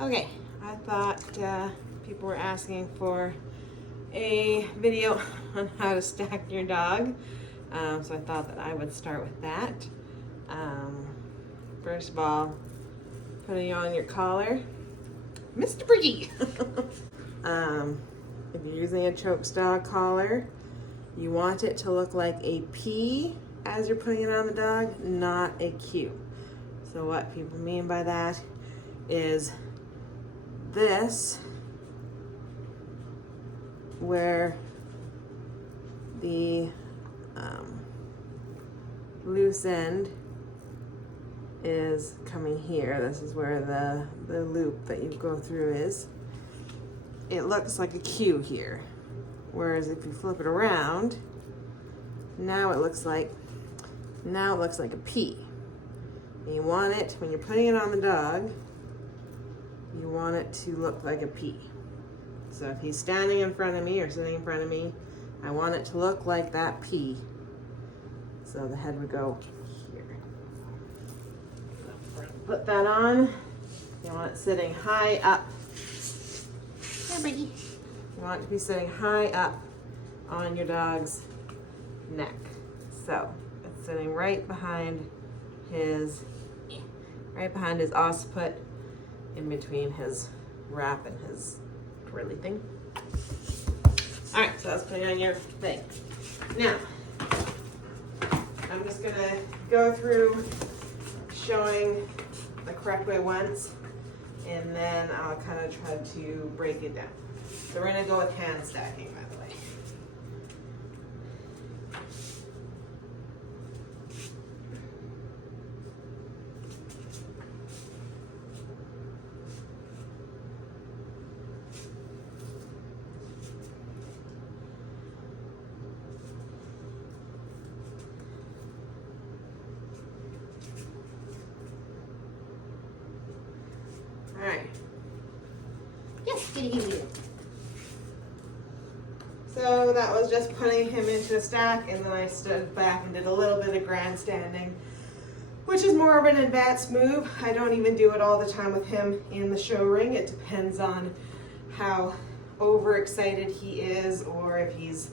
Okay, I thought people were asking for a video on how to stack your dog. So I thought that I would start with that. First of all, putting on your collar. Mr. Briggy! If you're using a choke style collar, you want it to look like a P as you're putting it on the dog, not a Q. So what people mean by that is this, where the loose end is coming here. This is where the loop that you go through is. It looks like a Q here. Whereas if you flip it around, now it looks like a P. And you want it, when you're putting it on the dog, you want it to look like a P. So if he's standing in front of me or sitting in front of me, I want it to look like that P. So the head would go here. Put that on. You want it sitting high up. Here, Briggy. You want it to be sitting high up on your dog's neck. So it's sitting right behind his occiput, in between his wrap and his twirly thing. All right, so that's putting on your thing. Now, I'm just gonna go through showing the correct way once, and then I'll kind of try to break it down. So we're gonna go with hand stacking, by the way. All right. Yes, kitty. So that was just putting him into a stack, and then I stood back and did a little bit of grandstanding, which is more of an advanced move. I don't even do it all the time with him in the show ring. It depends on how overexcited he is, or if he's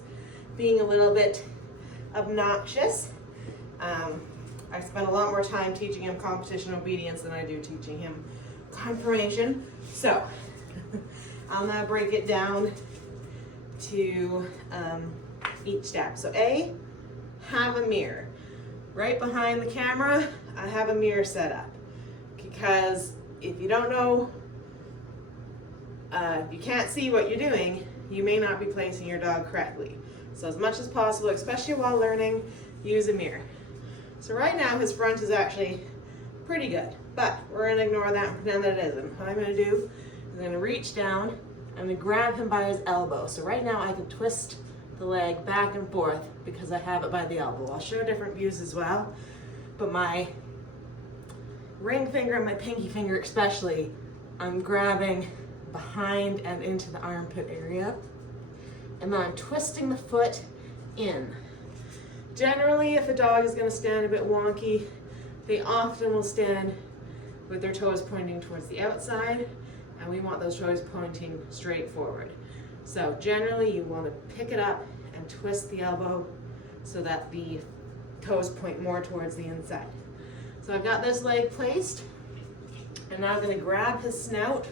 being a little bit obnoxious. I spend a lot more time teaching him competition obedience than I do teaching him conformation. So I'll now break it down to each step. So A, have a mirror. Right behind the camera, I have a mirror set up, because if you don't know, if you can't see what you're doing, you may not be placing your dog correctly. So as much as possible, especially while learning, use a mirror. So right now his front is actually pretty good, but we're gonna ignore that and pretend that it isn't. What I'm gonna do is I'm gonna reach down, I'm gonna grab him by his elbow. So right now I can twist the leg back and forth because I have it by the elbow. I'll show different views as well, but my ring finger and my pinky finger especially, I'm grabbing behind and into the armpit area, and then I'm twisting the foot in. Generally, if a dog is gonna stand a bit wonky, they often will stand with their toes pointing towards the outside, and we want those toes pointing straight forward. So generally you want to pick it up and twist the elbow so that the toes point more towards the inside. So I've got this leg placed, and now I'm going to grab his snout,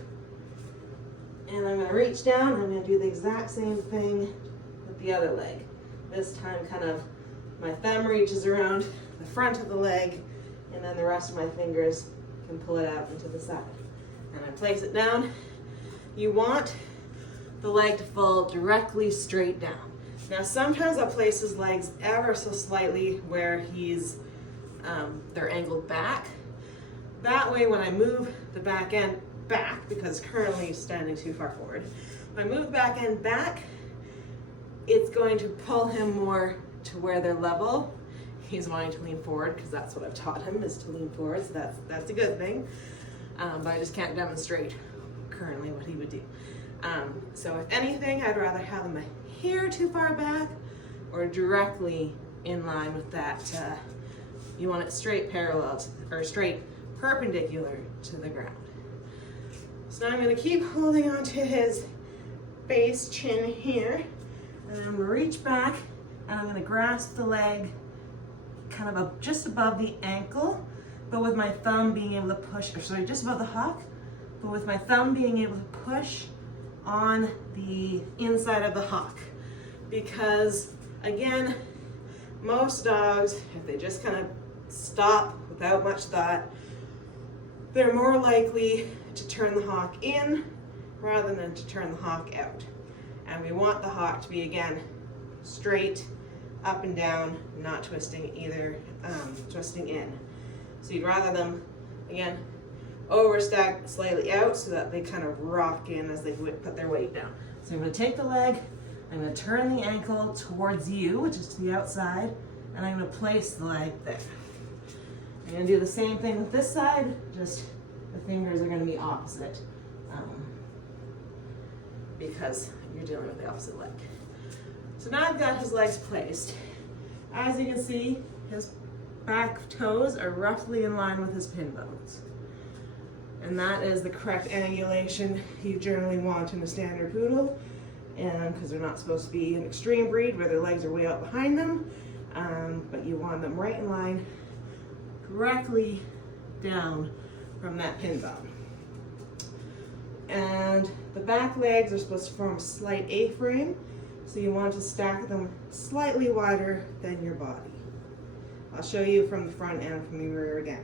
and I'm going to reach down, and I'm going to do the exact same thing with the other leg. This time kind of my thumb reaches around the front of the leg, and then the rest of my fingers can pull it out into the side. And I place it down. You want the leg to fall directly straight down. Now sometimes I'll place his legs ever so slightly where they're angled back. That way when I move the back end back, because currently he's standing too far forward, when I move the back end back, it's going to pull him more to where they're level. He's wanting to lean forward because that's what I've taught him, is to lean forward, so that's a good thing. But I just can't demonstrate currently what he would do. So if anything, I'd rather have him a hair too far back or directly in line with that. You want it straight parallel to, or straight perpendicular to the ground. So now I'm going to keep holding on to his base chin here, and I'm going to reach back and I'm going to grasp the leg kind of just above the ankle, but with my thumb being able to push, or sorry, just above the hock, but with my thumb being able to push on the inside of the hock. Because again, most dogs, if they just kind of stop without much thought, they're more likely to turn the hock in rather than to turn the hock out. And we want the hock to be, again, straight, up and down, not twisting either, twisting in. So you'd rather them, again, overstack slightly out so that they kind of rock in as they put their weight down. So I'm going to take the leg, I'm going to turn the ankle towards you, which is to the outside, and I'm going to place the leg there. I'm going to do the same thing with this side, just the fingers are going to be opposite because you're dealing with the opposite leg. So now I've got his legs placed. As you can see, his back toes are roughly in line with his pin bones. And that is the correct angulation you generally want in a standard poodle, and because they're not supposed to be an extreme breed where their legs are way out behind them, but you want them right in line, directly down from that pin bone. And the back legs are supposed to form a slight A-frame, so you want to stack them slightly wider than your body. I'll show you from the front and from the rear again.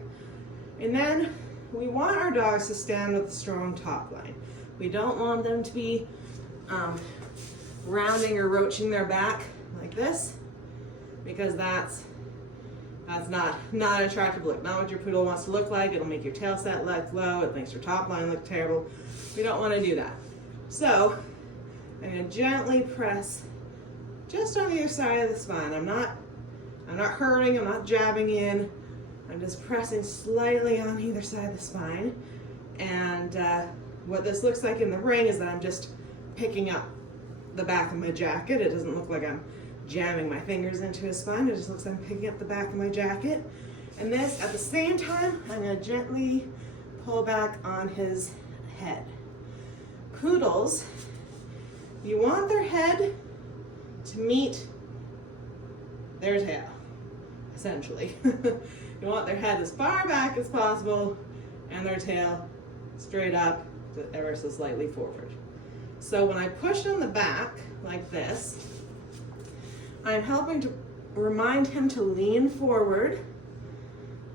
And then we want our dogs to stand with a strong top line. We don't want them to be rounding or roaching their back like this, because that's not an attractive look. Not what your poodle wants to look like. It'll make your tail set look low. It makes your top line look terrible. We don't want to do that. So I'm going to gently press just on either side of the spine. I'm not hurting. I'm not jabbing in. I'm just pressing slightly on either side of the spine. And what this looks like in the ring is that I'm just picking up the back of my jacket. It doesn't look like I'm jamming my fingers into his spine. It just looks like I'm picking up the back of my jacket. And this, at the same time, I'm going to gently pull back on his head. Poodles, you want their head to meet their tail, essentially. You want their head as far back as possible and their tail straight up, ever so slightly forward. So when I push on the back like this, I'm helping to remind him to lean forward,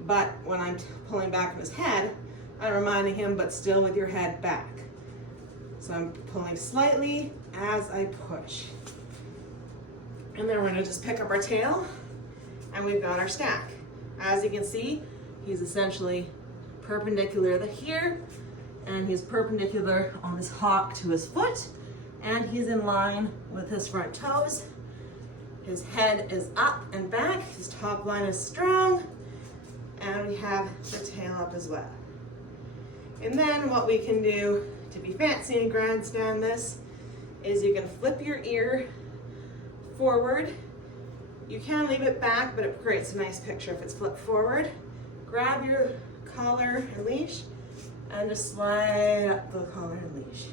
but when I'm pulling back on his head, I'm reminding him, but still with your head back. So I'm pulling slightly as I push. And then we're going to just pick up our tail, and we've got our stack. As you can see, he's essentially perpendicular to here, and he's perpendicular on his hock to his foot, and he's in line with his front toes. His head is up and back, his top line is strong, and we have the tail up as well. And then what we can do to be fancy and grandstand this is you can flip your ear forward. You can leave it back, but it creates a nice picture if it's flipped forward. Grab your collar and leash and just slide up the collar and leash.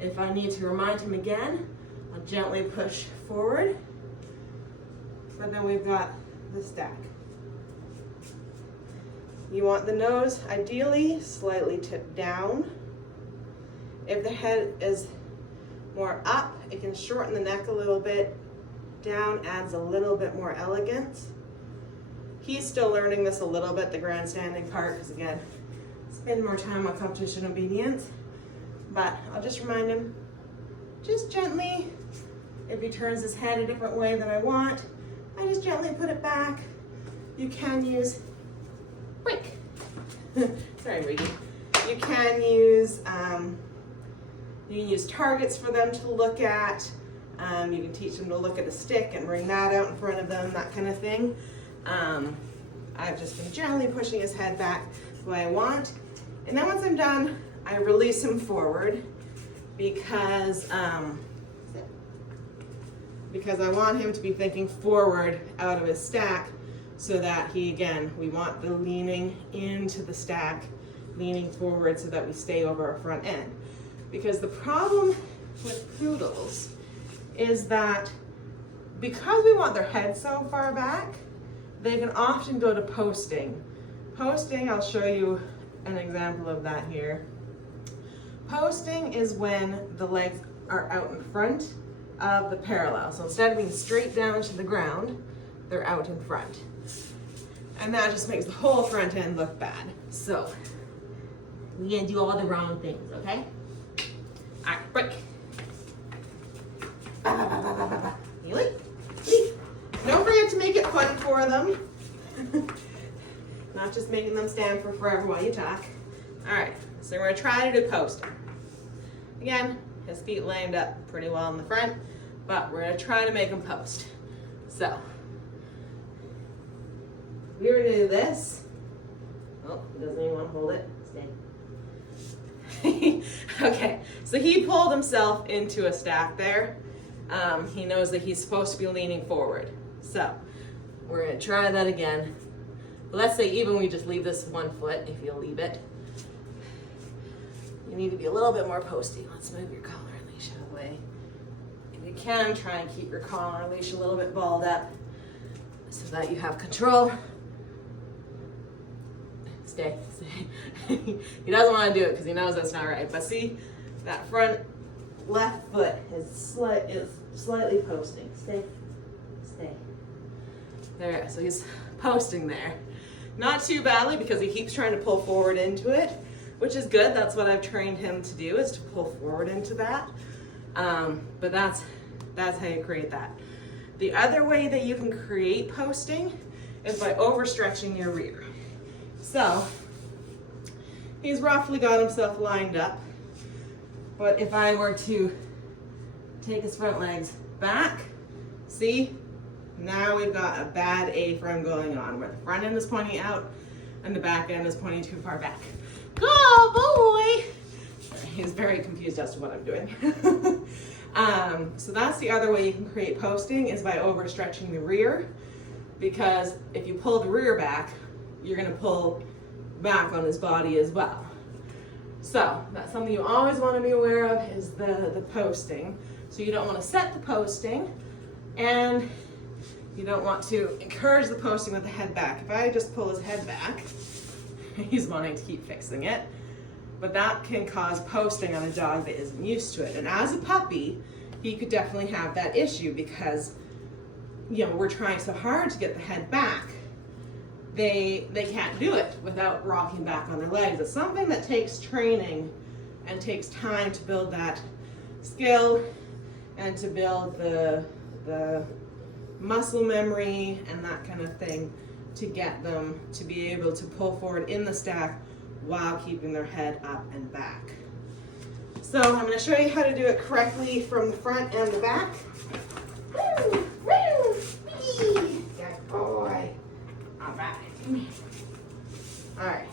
If I need to remind him again, I'll gently push forward. But then we've got the stack. You want the nose ideally slightly tipped down. If the head is more up, it can shorten the neck a little bit. Down adds a little bit more elegance. He's still learning this a little bit, the grandstanding part, because again, spend more time on competition obedience. But I'll just remind him, just gently, if he turns his head a different way than I want, I just gently put it back. You can use, break. Sorry, Reedy. You can use targets for them to look at. You can teach them to look at a stick and bring that out in front of them, that kind of thing. I've just been gently pushing his head back the way I want. And then once I'm done, I release him forward because I want him to be thinking forward out of his stack so that he, again, we want the leaning into the stack leaning forward so that we stay over our front end. Because the problem with poodles is that because we want their head so far back, they can often go to posting. Posting, I'll show you an example of that here. Posting is when the legs are out in front of the parallel. So instead of being straight down to the ground, they're out in front. And that just makes the whole front end look bad. So we're gonna do all the wrong things, okay? All right, break. Really? Don't forget to make it fun for them. Not just making them stand for forever while you talk. All right, so we're gonna try to do posting. Again, his feet lined up pretty well in the front, but we're gonna try to make him post. So, we were to do this. Oh, he doesn't even want to hold it. Stay. Okay, so he pulled himself into a stack there. He knows that he's supposed to be leaning forward. So, we're gonna try that again. Let's say even we just leave this one foot, if you'll leave it. You need to be a little bit more posty. Let's move your collar and leash out of the way. If you can, try and keep your collar and leash a little bit balled up so that you have control. Stay. He doesn't want to do it because he knows that's not right. But see, that front left foot is slightly posting. Stay. There, so he's posting there. Not too badly because he keeps trying to pull forward into it, which is good. That's what I've trained him to do, is to pull forward into that. But that's how you create that. The other way that you can create posting is by overstretching your rear. So he's roughly got himself lined up, but if I were to take his front legs back, see? Now we've got a bad A-frame going on where the front end is pointing out and the back end is pointing too far back. Oh boy! He's very confused as to what I'm doing. So that's the other way you can create posting, is by overstretching the rear, because if you pull the rear back, you're gonna pull back on his body as well. So that's something you always want to be aware of, is the posting. So you don't want to set the posting, and you don't want to encourage the posting with the head back. If I just pull his head back, he's wanting to keep fixing it, but that can cause posting on a dog that isn't used to it. And as a puppy, he could definitely have that issue because, you know, we're trying so hard to get the head back. They can't do it without rocking back on their legs. It's something that takes training and takes time to build that skill and to build the muscle memory and that kind of thing to get them to be able to pull forward in the stack while keeping their head up and back. So I'm going to show you how to do it correctly from the front and the back. Woo, woo, wee. Good boy. All right. All right.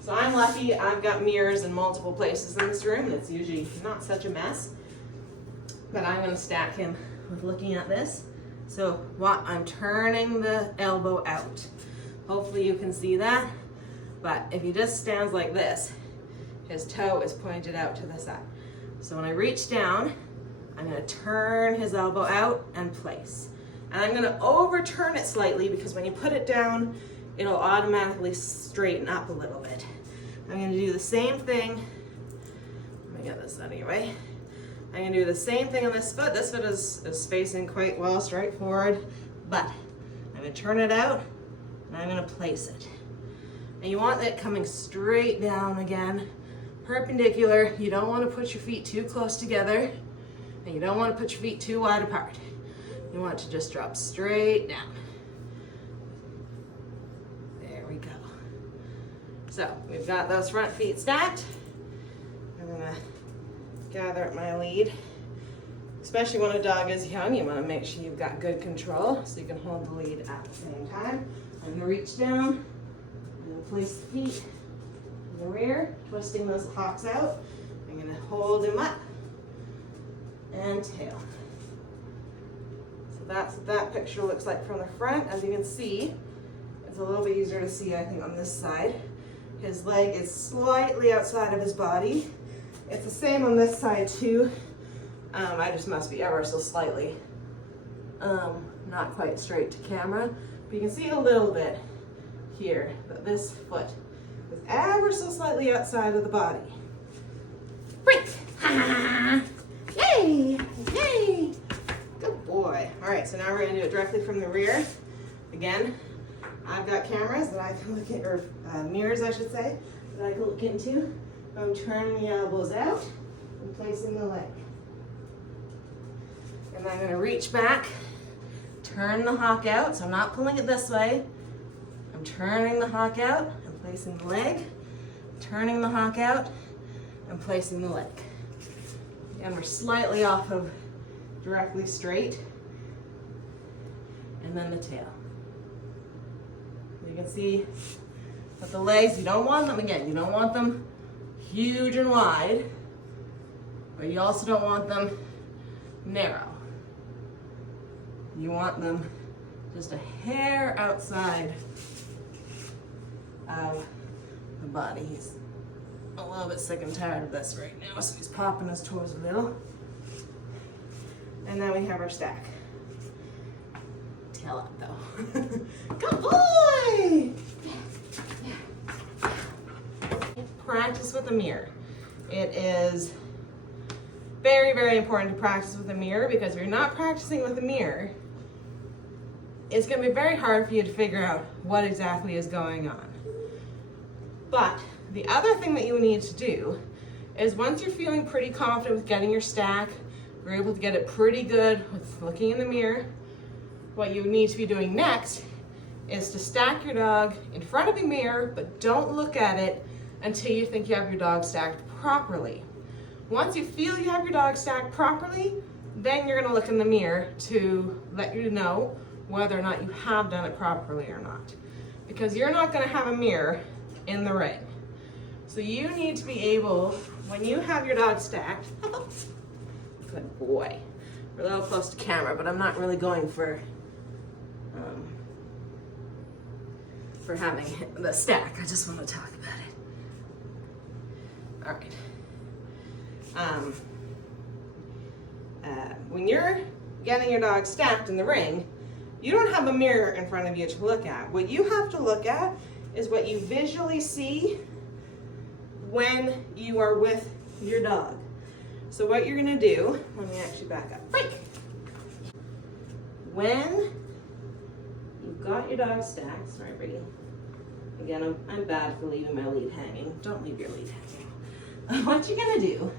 So I'm lucky I've got mirrors in multiple places in this room. It's usually not such a mess. But I'm going to stack him with looking at this. So what I'm turning the elbow out. Hopefully you can see that. But if he just stands like this, his toe is pointed out to the side. So when I reach down, I'm going to turn his elbow out and place. And I'm going to overturn it slightly because when you put it down, it'll automatically straighten up a little bit. I'm going to do the same thing. Let me get this out of your way. I'm going to do the same thing on this foot. This foot is spacing quite well, straight forward, but I'm going to turn it out and I'm going to place it. And you want it coming straight down again, perpendicular. You don't want to put your feet too close together, and you don't want to put your feet too wide apart. You want it to just drop straight down. There we go. So we've got those front feet stacked. I'm going to gather up my lead. Especially when a dog is young, you want to make sure you've got good control so you can hold the lead at the same time. I'm going to reach down and place the feet in the rear, twisting those hocks out. I'm going to hold him up and tail. So that's what that picture looks like from the front. As you can see, it's a little bit easier to see, I think, on this side. His leg is slightly outside of his body. It's the same on this side too. I just must be ever so slightly not quite straight to camera, but you can see a little bit here that this foot is ever so slightly outside of the body. Break! Yay! Yay! Good boy. All right, so now we're gonna do it directly from the rear. Again, I've got cameras that I can look at, or mirrors I should say, that I can look into. I'm turning the elbows out and placing the leg. And I'm gonna reach back, turn the hock out, so I'm not pulling it this way. I'm turning the hock out and placing the leg, turning the hock out and placing the leg. And we're slightly off of directly straight. And then the tail. You can see that the legs, you don't want them, again, you don't want them huge and wide, but you also don't want them narrow. You want them just a hair outside of the body. He's a little bit sick and tired of this right now, so he's popping his toes a little. And then we have our stack. Tail up though. Good boy! Practice with a mirror. It is very, very important to practice with a mirror, because if you're not practicing with a mirror, it's going to be very hard for you to figure out what exactly is going on. But the other thing that you need to do is, once you're feeling pretty confident with getting your stack, you're able to get it pretty good with looking in the mirror, what you need to be doing next is to stack your dog in front of a mirror, but don't look at it until you think you have your dog stacked properly. Once you feel you have your dog stacked properly, then you're gonna look in the mirror to let you know whether or not you have done it properly or not. Because you're not gonna have a mirror in the ring. So you need to be able, when you have your dog stacked, good boy. We're a little close to camera, but I'm not really going for having the stack. I just want to talk about it. All right. When you're getting your dog stacked in the ring, you don't have a mirror in front of you to look at. What you have to look at is what you visually see when you are with your dog. So what you're gonna do, let me actually back up. Break! When you've got your dog stacked, sorry Brady. Again, I'm bad for leaving my lead hanging. Don't leave your lead hanging. What you're gonna do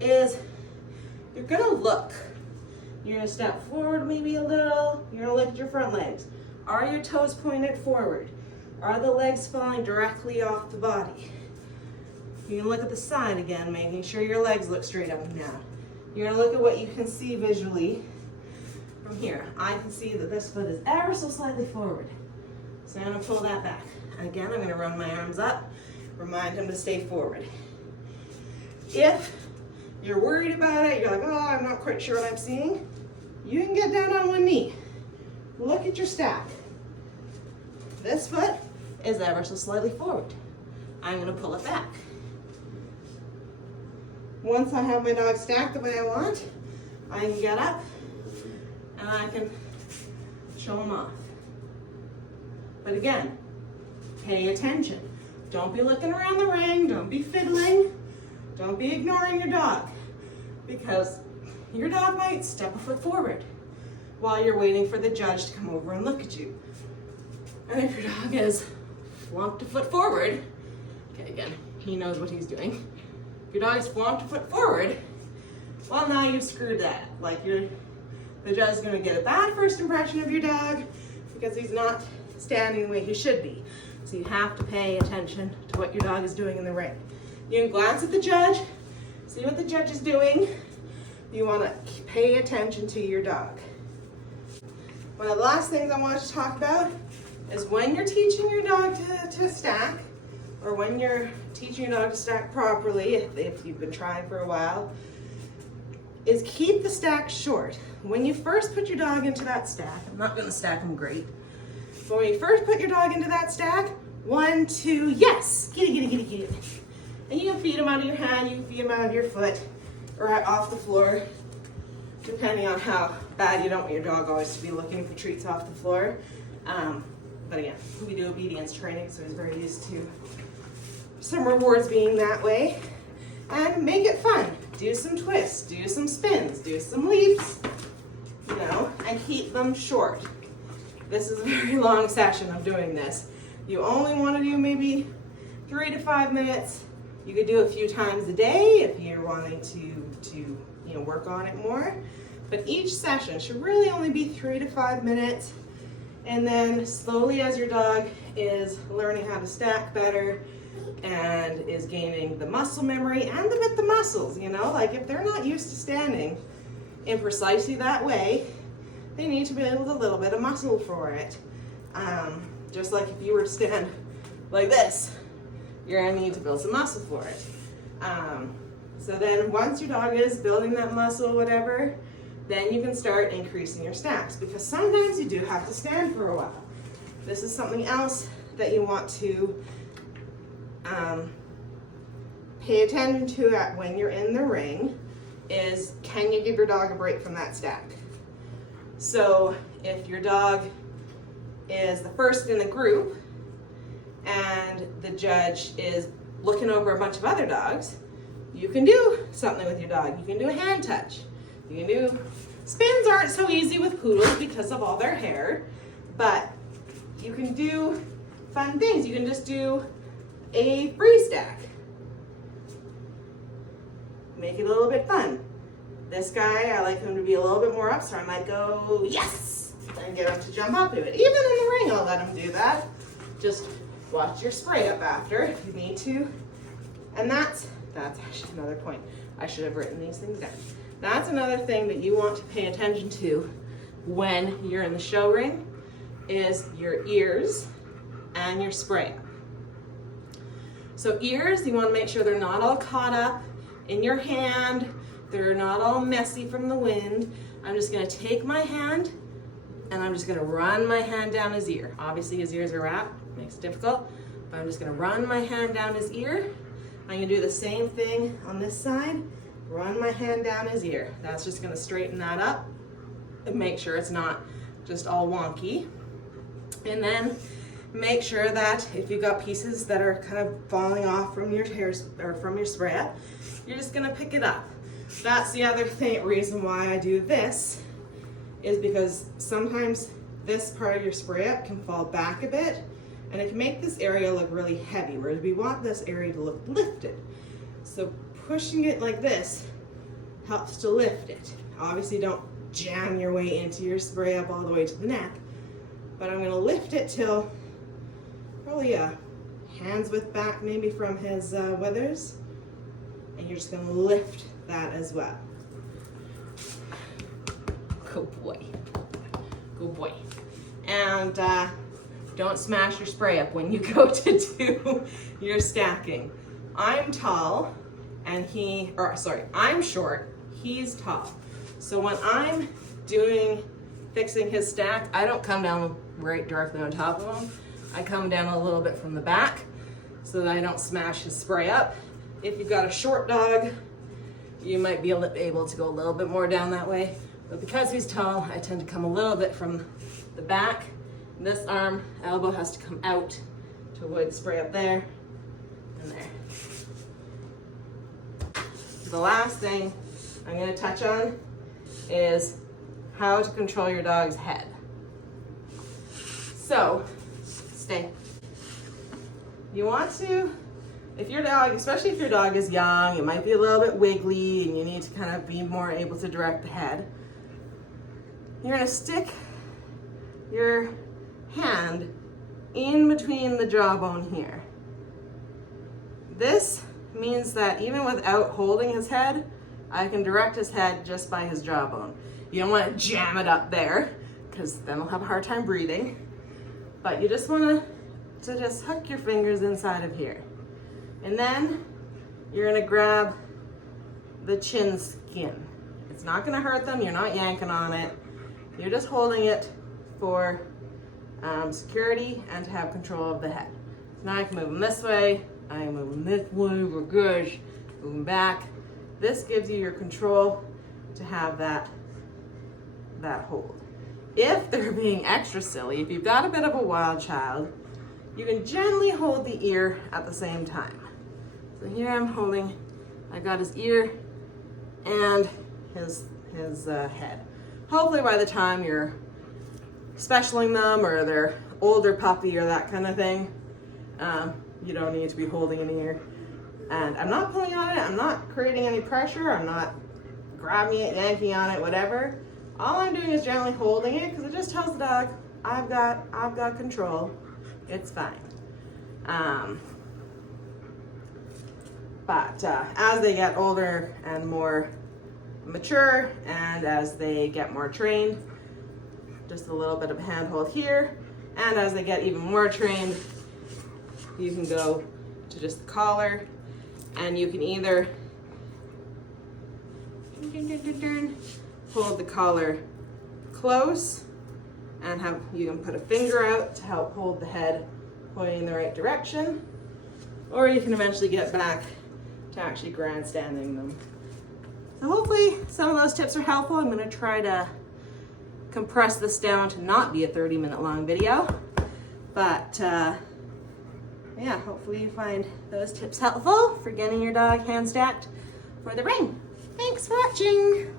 is you're gonna look. You're gonna step forward maybe a little. You're gonna look at your front legs. Are your toes pointed forward? Are the legs falling directly off the body? You can look at the side again, making sure your legs look straight up and down. You're gonna look at what you can see visually from here. I can see that this foot is ever so slightly forward. So I'm gonna pull that back. Again, I'm gonna run my arms up, remind him to stay forward. If you're worried about it, you're like, oh, I'm not quite sure what I'm seeing, you can get down on one knee. Look at your stack. This foot is ever so slightly forward. I'm gonna pull it back. Once I have my dog stacked the way I want, I can get up and I can show him off. But again, pay attention. Don't be looking around the ring, don't be fiddling, don't be ignoring your dog, because your dog might step a foot forward while you're waiting for the judge to come over and look at you. And if your dog has flopped a foot forward, okay, again, he knows what he's doing. If your dog has flopped a foot forward, well, now you've screwed that. Like, the judge is going to get a bad first impression of your dog because he's not standing the way he should be. So you have to pay attention to what your dog is doing in the ring. You can glance at the judge, see what the judge is doing. You want to pay attention to your dog. One of the last things I want to talk about is when you're teaching your dog to stack, or when you're teaching your dog to stack properly, if you've been trying for a while, is keep the stack short. When you first put your dog into that stack, I'm not going to stack them great, But when you first put your dog into that stack, 1, 2, yes, get it. And you can feed him out of your hand, you can feed him out of your foot, or off the floor, depending on how bad you don't want your dog always to be looking for treats off the floor. But again, we do obedience training, so he's very used to some rewards being that way. And make it fun. Do some twists, do some spins, do some leaps, you know, and keep them short. This is a very long session of doing this. You only want to do maybe 3 to 5 minutes. You could do a few times a day if you're wanting to work on it more. But each session should really only be 3 to 5 minutes. And then slowly, as your dog is learning how to stack better and is gaining the muscle memory and the muscles, you know, like if they're not used to standing in precisely that way, they need to build a little bit of muscle for it. Just like if you were to stand like this, you're gonna need to build some muscle for it. So then once your dog is building that muscle, whatever, then you can start increasing your stacks, because sometimes you do have to stand for a while. This is something else that you want to pay attention to when you're in the ring is, can you give your dog a break from that stack? So if your dog is the first in a group and the judge is looking over a bunch of other dogs, you can do something with your dog. You can do a hand touch. You can do, spins aren't so easy with poodles because of all their hair, but you can do fun things. You can just do a free stack. Make it a little bit fun. This guy, I like him to be a little bit more up, so I might go, yes, and get him to jump up to it. Even in the ring, I'll let him do that. Just watch your spray up after if you need to. And that's actually another point. I should have written these things down. That's another thing that you want to pay attention to when you're in the show ring is your ears and your spray up. So ears, you want to make sure they're not all caught up in your hand. They're not all messy from the wind. I'm just going to take my hand and I'm just going to run my hand down his ear. Obviously his ears are wrapped, makes it difficult, but I'm just going to run my hand down his ear. I'm going to do the same thing on this side. Run my hand down his ear. That's just going to straighten that up and make sure it's not just all wonky. And then make sure that if you've got pieces that are kind of falling off from your hairs or from your spray up, you're just going to pick it up. That's the other reason why I do this, is because sometimes this part of your spray up can fall back a bit and it can make this area look really heavy, whereas we want this area to look lifted. So pushing it like this helps to lift it. Obviously don't jam your way into your spray up all the way to the neck, but I'm gonna lift it till probably a hand's width back maybe from his withers, and you're just gonna lift that as well. Good boy, good boy. And don't smash your spray up when you go to do your stacking. I'm tall and I'm short, he's tall. So when I'm fixing his stack, I don't come down right directly on top of him. I come down a little bit from the back so that I don't smash his spray up. If you've got a short dog, you might be able to go a little bit more down that way. But because he's tall, I tend to come a little bit from the back. This elbow has to come out to avoid the spray up there and there. The last thing I'm going to touch on is how to control your dog's head. So, stay. You want to, if your dog, especially if your dog is young, it might be a little bit wiggly and you need to kind of be more able to direct the head. You're going to stick your hand in between the jawbone here. This means that even without holding his head, I can direct his head just by his jawbone. You don't want to jam it up there because then he'll have a hard time breathing. But you just want to just hook your fingers inside of here. And then you're going to grab the chin skin. It's not going to hurt them. You're not yanking on it. You're just holding it for security and to have control of the head. So now I can move him this way, I can move him this way, we're good, move him back. This gives you your control to have that hold. If they're being extra silly, if you've got a bit of a wild child, you can gently hold the ear at the same time. So here I'm holding, I got his ear and his head. Hopefully by the time you're specialing them or they're older puppy or that kind of thing, you don't need to be holding an ear. And I'm not pulling on it, I'm not creating any pressure, I'm not grabbing it, yanking on it, whatever. All I'm doing is gently holding it because it just tells the dog, I've got control, it's fine. But as they get older and more mature and as they get more trained, just a little bit of a handhold here, and as they get even more trained, you can go to just the collar, and you can either hold the collar close and you can put a finger out to help hold the head pointing in the right direction, or you can eventually get back to actually grandstanding them. So hopefully some of those tips are helpful. I'm going to try to compress this down to not be a 30-minute long video, but yeah, hopefully you find those tips helpful for getting your dog hand stacked for the ring. Thanks for watching.